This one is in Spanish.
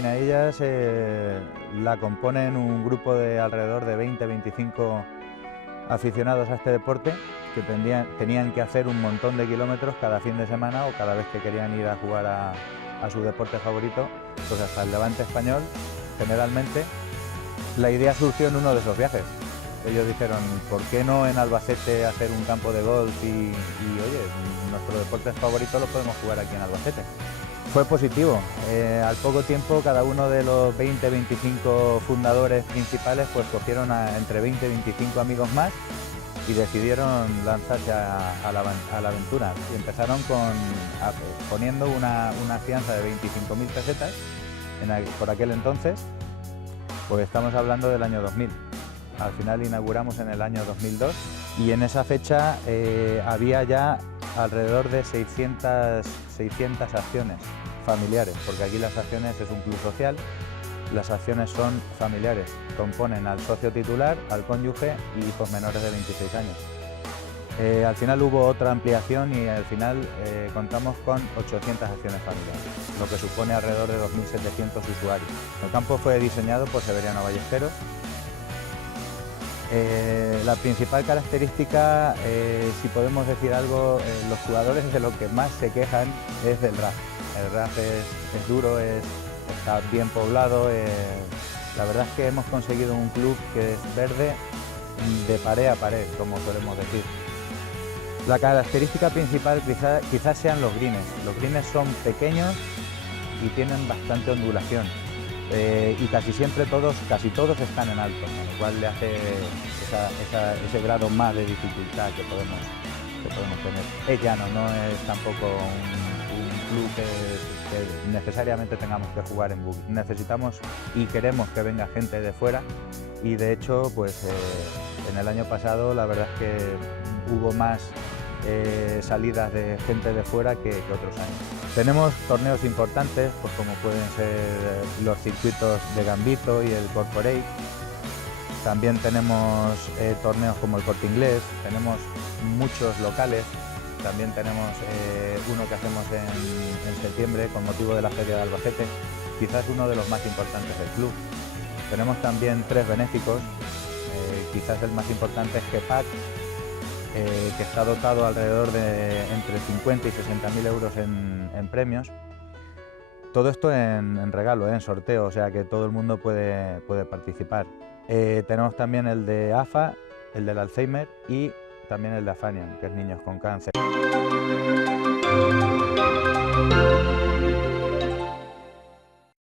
Alcinahillas la componen un grupo de alrededor de 20-25 aficionados a este deporte que tenían que hacer un montón de kilómetros cada fin de semana o cada vez que querían ir a jugar a su deporte favorito, pues hasta el Levante español. Generalmente la idea surgió en uno de esos viajes. Ellos dijeron, ¿por qué no en Albacete hacer un campo de golf y oye, nuestro deporte favorito lo podemos jugar aquí en Albacete? Fue positivo. Al poco tiempo cada uno de los 20-25 fundadores principales pues cogieron entre 20 y 25 amigos más y decidieron lanzarse a la aventura. Y empezaron poniendo una fianza de 25.000 pesetas por aquel entonces, pues estamos hablando del año 2000. Al final inauguramos en el año 2002 y en esa fecha había ya alrededor de 600 acciones familiares, porque aquí las acciones es un club social, las acciones son familiares, componen al socio titular, al cónyuge y hijos menores de 26 años. Al final hubo otra ampliación y al final contamos con 800 acciones familiares, lo que supone alrededor de 2.700 usuarios. El campo fue diseñado por Severiano Ballesteros. La principal característica, si podemos decir algo, los jugadores de lo que más se quejan es del RAF. El RAF es duro, está bien poblado. La verdad es que hemos conseguido un club que es verde de pared a pared, como solemos decir. La característica principal quizás sean los greens. Los greens son pequeños y tienen bastante ondulación. Y casi todos están en alto, lo cual le hace ese grado más de dificultad que podemos tener. Es llano, no es tampoco un club que necesariamente tengamos que jugar en buggy. Necesitamos y queremos que venga gente de fuera y de hecho pues en el año pasado la verdad es que hubo más salidas de gente de fuera que otros años. Tenemos torneos importantes, pues como pueden ser los circuitos de Gambito y el Corporate. También tenemos torneos como el Corte Inglés, tenemos muchos locales. También tenemos uno que hacemos en septiembre con motivo de la Feria de Albacete, quizás uno de los más importantes del club. Tenemos también 3 benéficos, quizás el más importante es GEPAC, que está dotado alrededor de entre 50 y 60.000 euros en premios. Todo esto en regalo, en sorteo, o sea que todo el mundo puede participar. Tenemos también el de AFA, el del Alzheimer y también el de Afanian, que es niños con cáncer.